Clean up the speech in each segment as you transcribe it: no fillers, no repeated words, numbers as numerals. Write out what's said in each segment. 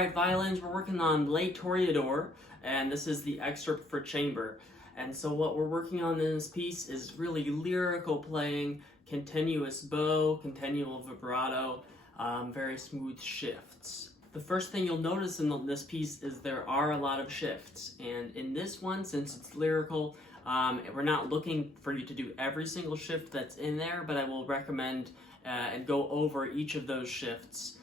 Alright, violins, we're working on Les Toreadors, and this is the excerpt for chamber. And so what we're working on in this piece is really lyrical playing, continuous bow, continual vibrato, very smooth shifts. The first thing you'll notice in this piece is there are a lot of shifts, and in this one, since it's lyrical, we're not looking for you to do every single shift that's in there, but I will recommend and go over each of those shifts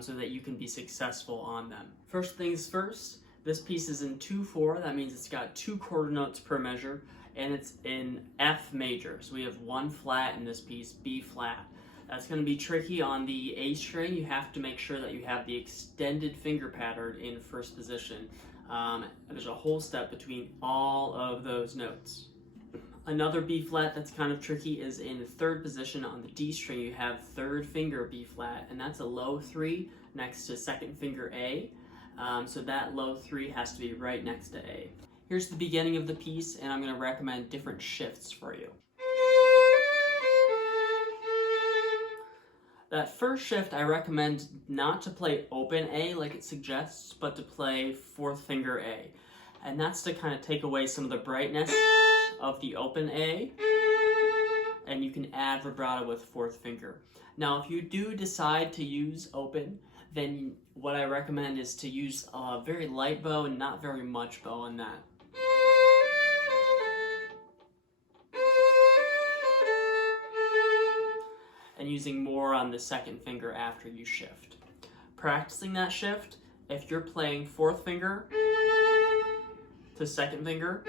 so that you can be successful on them. First things first, this piece is in 2/4, that means it's got 2 quarter notes per measure, and it's in F major, so we have 1 flat in this piece, B flat. That's going to be tricky on the A string. You have to make sure that you have the extended finger pattern in first position. There's a whole step between all of those notes. Another B flat that's kind of tricky is in 3rd position on the D string. You have 3rd finger B flat, and that's a low 3 next to 2nd finger A. So that low 3 has to be right next to A. Here's the beginning of the piece, and I'm going to recommend different shifts for you. That first shift, I recommend not to play open A like it suggests, but to play 4th finger A. And that's to kind of take away some of the brightness of the open A, and you can add vibrato with 4th finger. Now, if you do decide to use open, then what I recommend is to use a very light bow and not very much bow on that. And using more on the 2nd finger after you shift. Practicing that shift, if you're playing 4th finger to 2nd finger,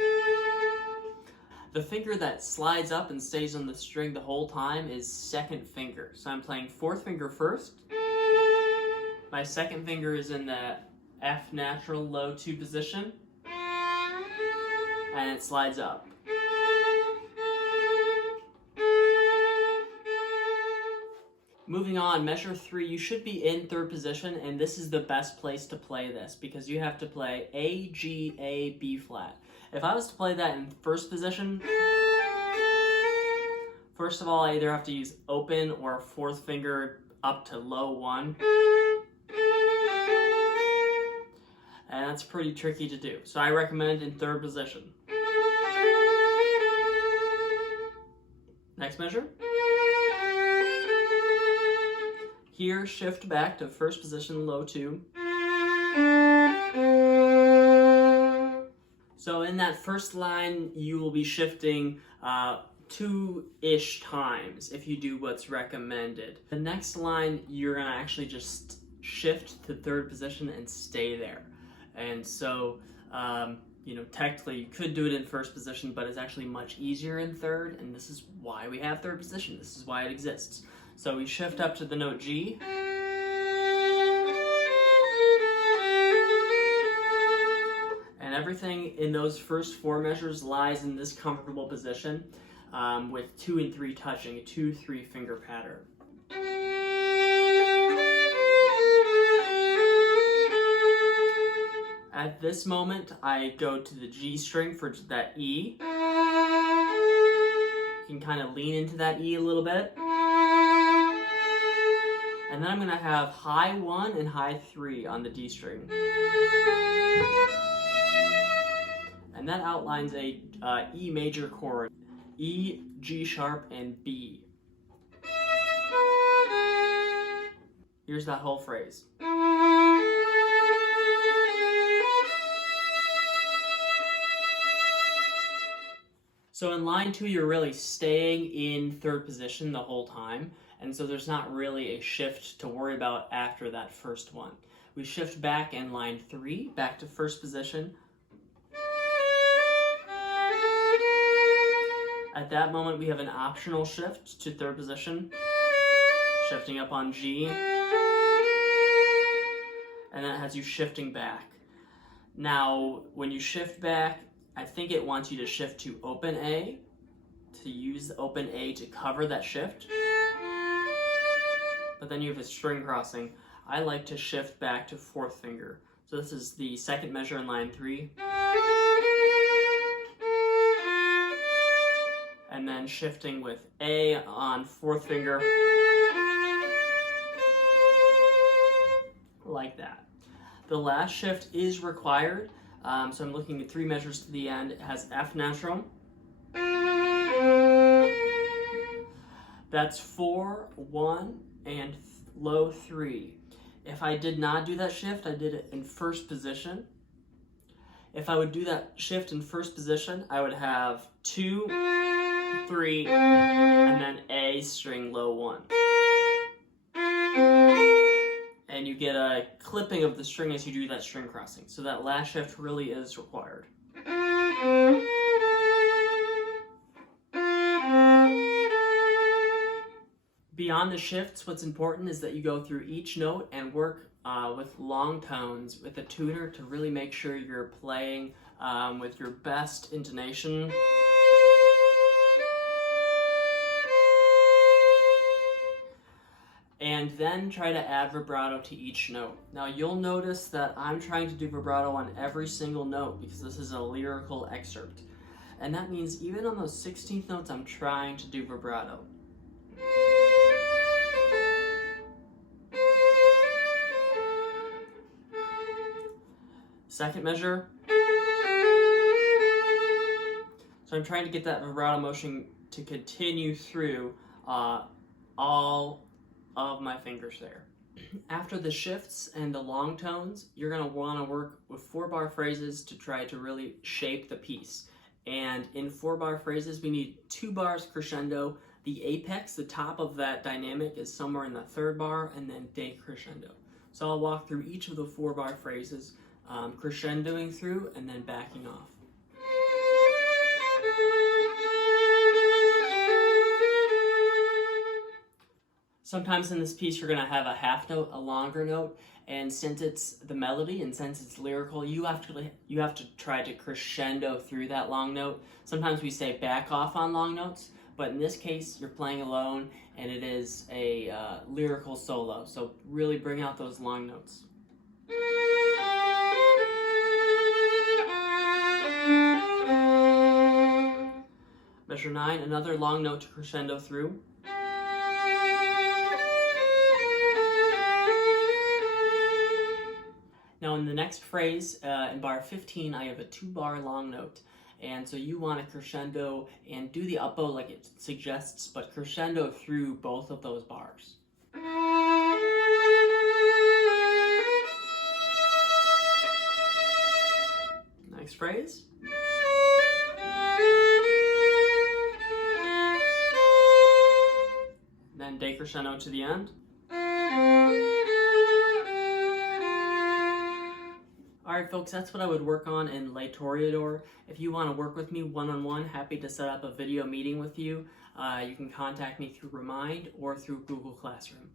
the finger that slides up and stays on the string the whole time is 2nd finger. So I'm playing 4th finger first. My 2nd finger is in the F natural low 2 position, and it slides up. Moving on, measure 3, you should be in 3rd position, and this is the best place to play this because you have to play A, G, A, B flat. If I was to play that in 1st position, first of all, I either have to use open or 4th finger up to low 1. And that's pretty tricky to do. So I recommend in 3rd position. Next measure. Here, shift back to 1st position, low 2. So in that first line, you will be shifting 2-ish times if you do what's recommended. The next line, you're gonna actually just shift to 3rd position and stay there. And so, technically you could do it in 1st position, but it's actually much easier in 3rd, and this is why we have 3rd position. This is why it exists. So we shift up to the note G. And everything in those first 4 measures lies in this comfortable position with 2 and 3 touching, a 2-3 finger pattern. At this moment, I go to the G string for that E. You can kind of lean into that E a little bit. And then I'm going to have high 1 and high 3 on the D string. And that outlines a E major chord. E, G sharp, and B. Here's that whole phrase. So in line 2, you're really staying in 3rd position the whole time, and so there's not really a shift to worry about after that first one. We shift back in line 3, back to 1st position. At that moment, we have an optional shift to 3rd position, shifting up on G, and that has you shifting back. Now, when you shift back, I think it wants you to shift to open A, to use open A to cover that shift. But then you have a string crossing. I like to shift back to 4th finger. So this is the 2nd measure in line 3. And then shifting with A on 4th finger. like that. The last shift is required, so I'm looking at 3 measures to the end. It has F natural. That's 4, 1, and low 3. If I did not do that shift, I did it in first position. If I would do that shift in first position, I would have 2, 3, and then A string low 1. And you get a clipping of the string as you do that string crossing. So that last shift really is required. Beyond the shifts, what's important is that you go through each note and work with long tones with a tuner to really make sure you're playing with your best intonation. And then try to add vibrato to each note. Now you'll notice that I'm trying to do vibrato on every single note because this is a lyrical excerpt. And that means even on those 16th notes, I'm trying to do vibrato. Second measure. So I'm trying to get that vibrato motion to continue through all of my fingers there. After the shifts and the long tones, you're going to want to work with 4-bar phrases to try to really shape the piece. And in 4-bar phrases, we need 2 bars crescendo. The apex, the top of that dynamic, is somewhere in the 3rd bar, and then decrescendo. So I'll walk through each of the 4-bar phrases, crescendoing through and then backing off. Sometimes in this piece you're going to have a half note, a longer note, and since it's the melody and since it's lyrical, you have to try to crescendo through that long note. Sometimes we say back off on long notes, but in this case you're playing alone and it is a lyrical solo, so really bring out those long notes. Measure 9, another long note to crescendo through. Now in the next phrase, in bar 15, I have a 2-bar long note. And so you want to crescendo and do the up bow like it suggests, but crescendo through both of those bars. Next phrase. Then decrescendo to the end. Alright folks, that's what I would work on in Les Toreadors. If you want to work with me one-on-one, happy to set up a video meeting with you. You can contact me through Remind or through Google Classroom.